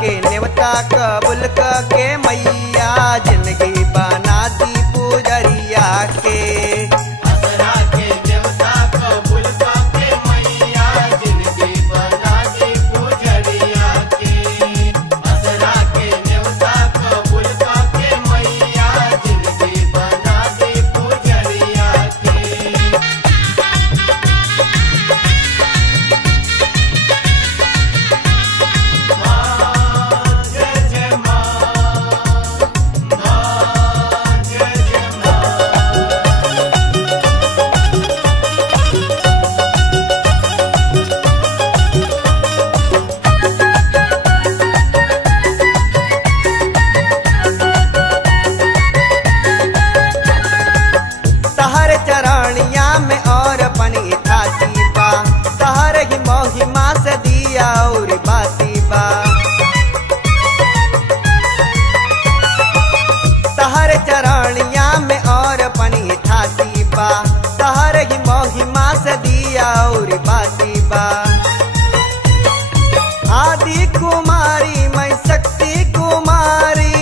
के नेवता कबूल के मैया जिंदगी बना दी पुजरिया के। असरा के नेवता कबूल के मैया जिंदगी बना दी पुजरिया के। असरा के नेवता कबूल के मैया जिंदगी बना दी पुजरिया के। आदि कुमारी मैं शक्ति कुमारी,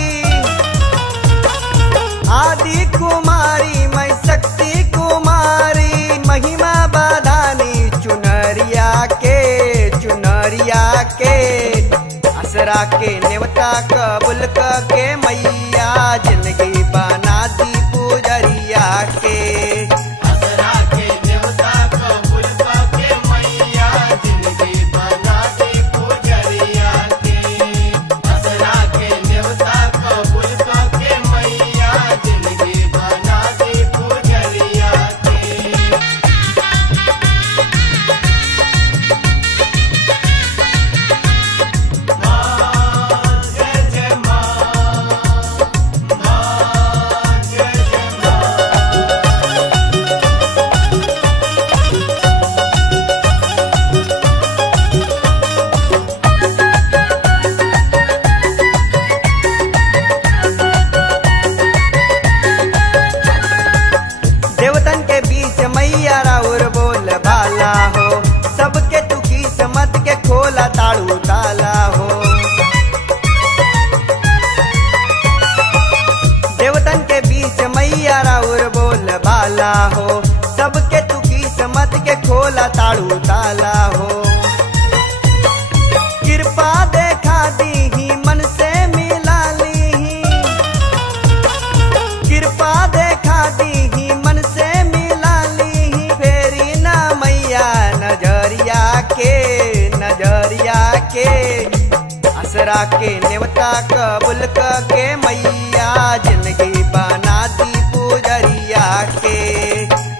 आदि कुमारी मैं शक्ति कुमारी, महिमा बधानी चुनरिया के, चुनरिया के। असरा के नेवता कबूल के मैया जिंदगी बना दी पुजरिया के। ताड़ू ताला हो देवतन के बीच मैया राउर बोल बाला हो, सबके तू किस्मत के खोला ताड़ू ताला हो। कृपा देखा दी ही मन से मिला ली, कृपा देखा दी ही मन से मिला ली, फेरी ना मैया नजरिया के, नजरिया के। असरा के नेवता कबूल के मैया जिंदगी बना दी पुजरिया के।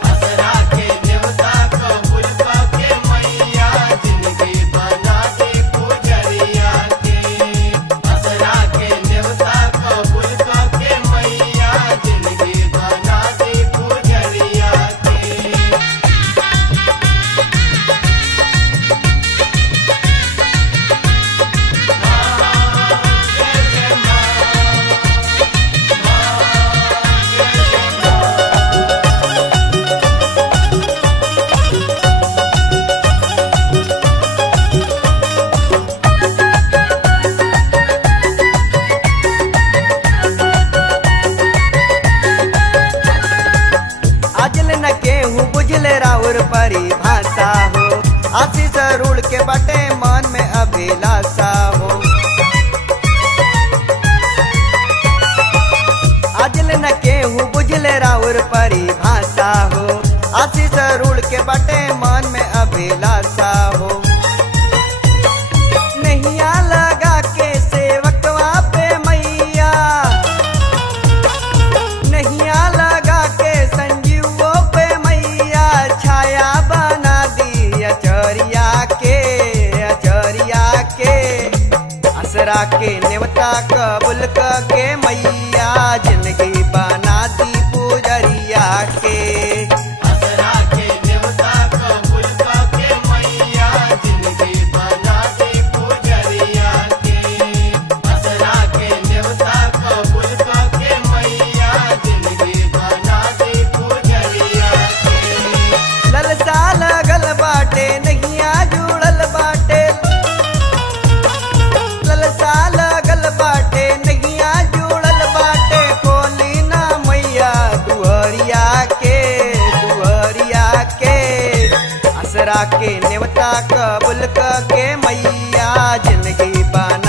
असरा के नेवता कबूल के मैया जिंदगी बना दी पुजरिया के। असरा के नेवता कबूल के मैया जिंदगी बना दी पुजरिया के। राउर परिभाषा हो, आशीष रूढ़ के बटे मन में अभिलाषा हो। अजल न केहू बुझले राउर परिभाषा हो, आशीष रूढ़ के बटे मन में अभिलाषा हो। नैया लगा के सेवकवा पे मैया, असरा के नेवता कबूल के मैया जिंदगी बना दी पुजरिया के। असरा के नेवता कबूल के मैया जिंदगी बना दी पुजरिया के। असरा के नेवता कबूल के मैया जिंदगी बना दी पुजरिया के। ललसा लगल बाटे नहिया जुड़ल बाटे, ललसा लगल बाटे नहिया जुड़ल बाटे, खोली ना मैया दुहरिया के दुहरिया के। असरा के नेवता कबूल के मैया जिंदगी बना